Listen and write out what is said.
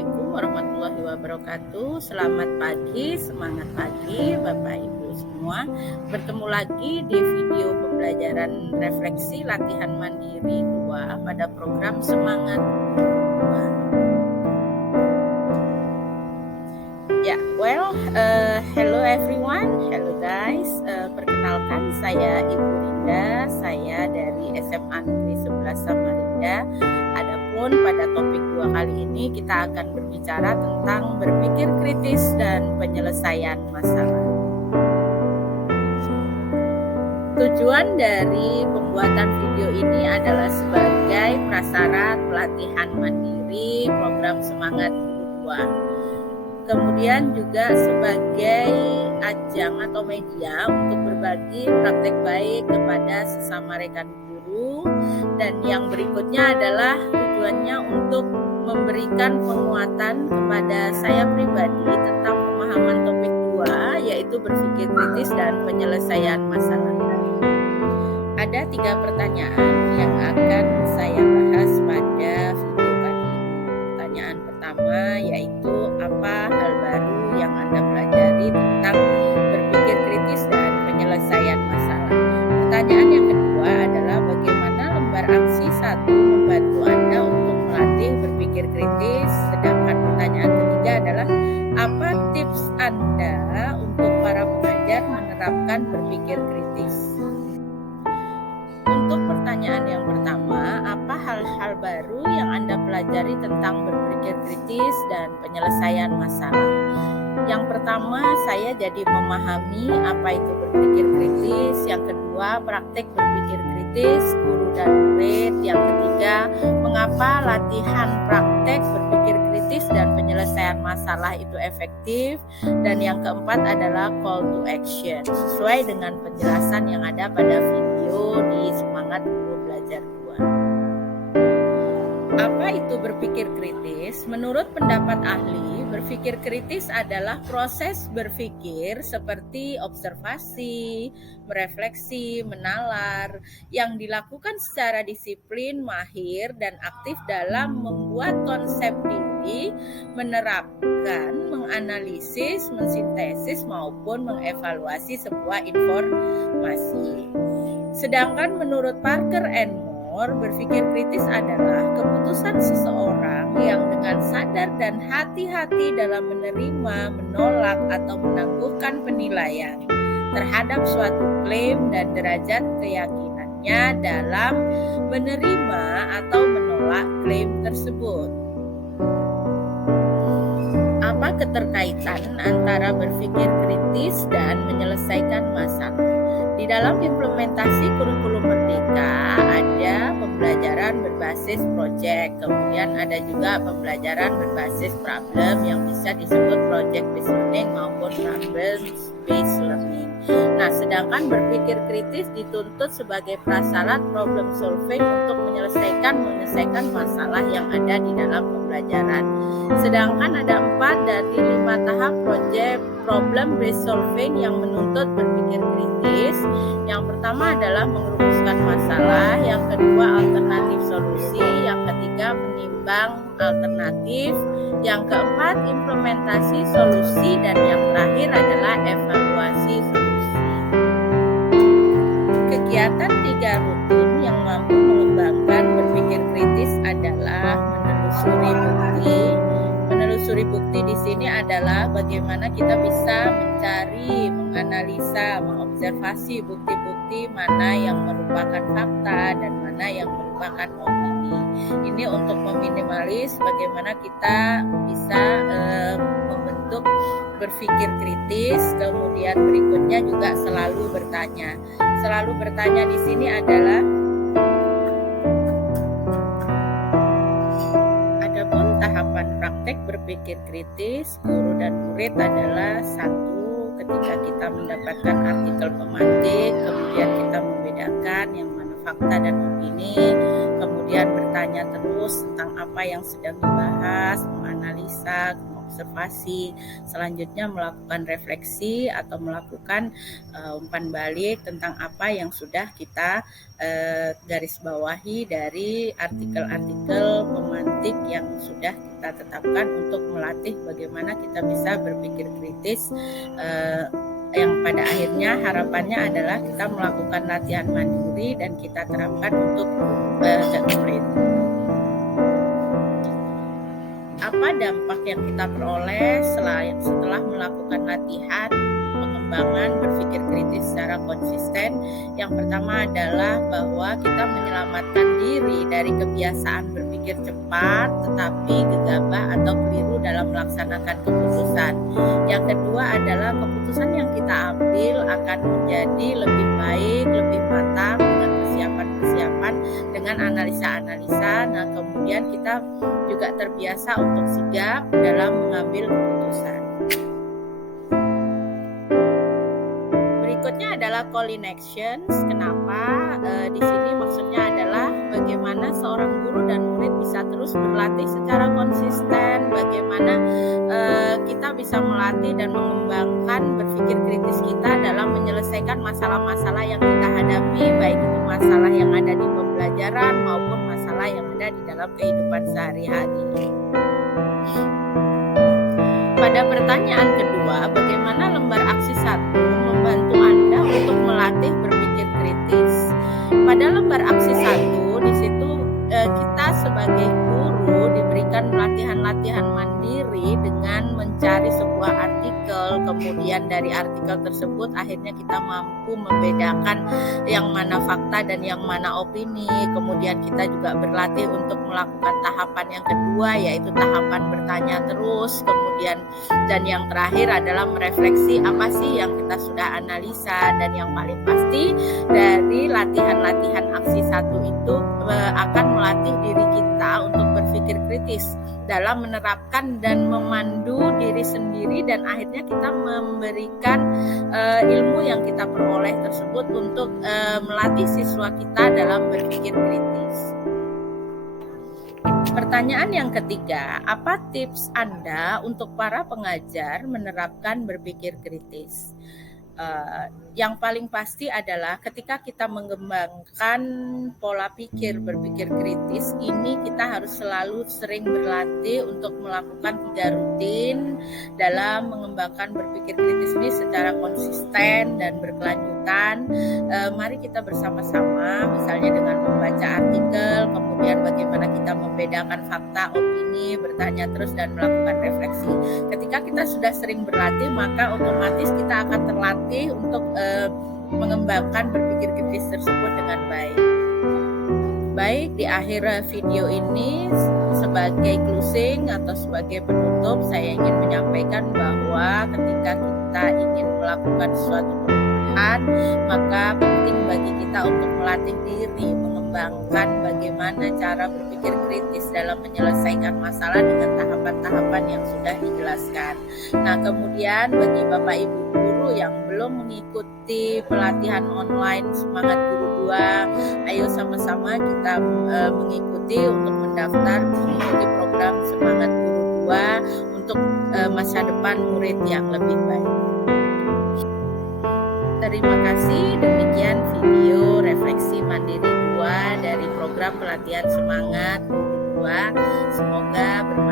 Assalamualaikum warahmatullahi wabarakatuh. Selamat pagi, semangat pagi Bapak Ibu semua. Bertemu lagi di video pembelajaran refleksi latihan mandiri 2 pada program Semangat 2. Hello everyone, hello guys. Perkenalkan, saya Ibu Rinda, saya dari SMA Negeri 11 Samarinda. Adapun pada topik 2 kali ini kita akan berbicara tentang berpikir kritis dan penyelesaian masalah. Tujuan dari pembuatan video ini adalah sebagai prasyarat pelatihan mandiri program Semangat 2. Kemudian juga sebagai ajang atau media untuk berbagi praktek baik kepada sesama rekan guru. Dan yang berikutnya adalah tujuannya untuk memberikan penguatan kepada saya pribadi tentang pemahaman topik 2, yaitu berpikir kritis dan penyelesaian masalah. Ada 3 pertanyaan yang akan saya bahas pada video kali ini. Pertanyaan pertama yaitu apa hal baru yang Anda pelajari tentang berpikir kritis dan penyelesaian masalah. Pertanyaan yang kedua adalah bagaimana lembar aksi 1 membantu Anda untuk melatih berpikir kritis. Sedangkan pertanyaan ketiga adalah apa tips Anda untuk para pengajar menerapkan berpikir kritis. Untuk pertanyaan yang pertama, apa hal-hal baru yang Anda pelajari tentang berpikir kritis dan penyelesaian masalah? Yang pertama, saya jadi memahami apa itu berpikir kritis. Yang kedua, praktek berpikir kritis guru dan murid. Yang ketiga, mengapa latihan praktek berpikir kritis dan penyelesaian masalah itu efektif. Dan yang keempat adalah call to action, sesuai dengan penjelasan yang ada pada video di Semangat Guru Belajar 2. Apa itu berpikir kritis? Menurut pendapat ahli, berpikir kritis adalah proses berpikir seperti observasi, merefleksi, menalar, yang dilakukan secara disiplin, mahir, dan aktif dalam membuat konsep diri, menerapkan, menganalisis, mensintesis, maupun mengevaluasi sebuah informasi. Sedangkan menurut Parker and Moore, berpikir kritis adalah keputusan seseorang yang dengan sadar dan hati-hati dalam menerima, menolak, atau menangguhkan penilaian terhadap suatu klaim dan derajat keyakinannya dalam menerima atau menolak klaim tersebut. Apa keterkaitan antara berpikir kritis dan menyelesaikan masalah? Di dalam implementasi kurikulum Merdeka ada pembelajaran berbasis project, kemudian ada juga pembelajaran berbasis problem yang bisa disebut project based learning maupun problem based learning. Nah, sedangkan berpikir kritis dituntut sebagai prasyarat problem solving untuk menyelesaikan masalah yang ada di dalam pembelajaran. Sedangkan ada 4 dari 5 tahap project problem based solving yang menuntut berpikir kritis. Yang pertama adalah merumuskan masalah, yang kedua alternatif solusi, yang ketiga menimbang alternatif, yang keempat implementasi solusi, dan yang terakhir adalah evaluasi solusi. Kegiatan 3 rutin yang mampu mengembangkan berpikir kritis adalah menelusuri bukti. Menelusuri bukti di sini adalah bagaimana kita bisa mencari, menganalisa, mengobservasi bukti-bukti mana yang merupakan fakta dan mana yang merupakan opini. Ini untuk meminimalis bagaimana kita bisa membentuk berpikir kritis. Kemudian berikutnya juga selalu bertanya. Selalu bertanya di sini adalah tahapan praktek berpikir kritis guru dan murid adalah 1, ketika kita mendapatkan artikel pemantik, kemudian kita membedakan yang mana fakta dan opini, kemudian bertanya terus tentang apa yang sedang dibahas, menganalisa, observasi, selanjutnya melakukan refleksi atau melakukan umpan balik tentang apa yang sudah kita garis bawahi dari artikel-artikel pemantik yang sudah sudah kita tetapkan untuk melatih bagaimana kita bisa berpikir kritis, yang pada akhirnya harapannya adalah kita melakukan latihan mandiri dan kita terapkan untuk murid. Apa dampak yang kita peroleh setelah melakukan latihan pengembangan berpikir kritis secara konsisten? Yang pertama adalah bahwa kita menyelamatkan diri dari kebiasaan berpikir cepat tetapi gegabah atau keliru dalam melaksanakan keputusan. Yang kedua adalah keputusan yang kita ambil akan menjadi lebih baik, lebih matang dengan persiapan-persiapan, dengan analisa-analisa. Nah, kemudian kita juga terbiasa untuk sigap dalam mengambil keputusan. Berikutnya adalah call in actions. Kenapa? Di sini maksudnya adalah bagaimana seorang guru dan murid bisa terus berlatih secara konsisten, bagaimana kita bisa melatih dan mengembangkan berpikir kritis kita dalam menyelesaikan masalah-masalah yang kita hadapi, baik itu masalah yang ada di pembelajaran maupun masalah yang ada di dalam kehidupan sehari-hari. Pada pertanyaan kedua, bagaimana lembar aksi 1 membantu Anda untuk melatih berpikir kritis? Pada lembar aksi 1, di situ kita sebagai guru diberikan latihan-latihan mandiri dengan mencari sebuah artikel, kemudian dari artikel tersebut akhirnya kita mampu membedakan yang mana fakta dan yang mana opini. Kemudian kita juga berlatih untuk melakukan tahapan yang kedua, yaitu tahapan bertanya terus, kemudian dan yang terakhir adalah merefleksi apa sih yang kita sudah analisa. Dan yang paling pasti dari latihan-latihan aksi 1 itu akan melatih diri kita untuk berpikir kritis dalam menerapkan dan memandu diri sendiri, dan akhirnya kita memberikan ilmu yang kita peroleh tersebut untuk melatih siswa kita dalam berpikir kritis. Pertanyaan yang ketiga, apa tips Anda untuk para pengajar menerapkan berpikir kritis? Yang paling pasti adalah ketika kita mengembangkan pola pikir berpikir kritis ini, kita harus selalu sering berlatih untuk melakukan 3 rutin dalam mengembangkan berpikir kritis ini secara konsisten dan berkelanjutan. Mari kita bersama-sama, misalnya dengan membaca artikel, kemudian bagaimana kita membedakan fakta, opini, bertanya terus dan melakukan refleksi. Ketika kita sudah sering berlatih, maka otomatis kita akan terlatih untuk mengembangkan berpikir kritis tersebut dengan baik. Baik, di akhir video ini sebagai closing atau sebagai penutup, saya ingin menyampaikan bahwa ketika kita ingin melakukan suatu perubahan, maka penting bagi kita untuk melatih diri, mengembangkan bagaimana cara berpikir kritis dalam menyelesaikan masalah dengan tahapan-tahapan yang sudah dijelaskan. Nah, kemudian bagi Bapak Ibu guru yang belum mengikuti pelatihan online Semangat Guru 2, ayo sama-sama kita mengikuti untuk mendaftar mengikuti program Semangat Guru 2 untuk masa depan murid yang lebih baik. Terima kasih, demikian video refleksi mandiri 2 dari program pelatihan Semangat Guru 2. Semoga bermanfaat.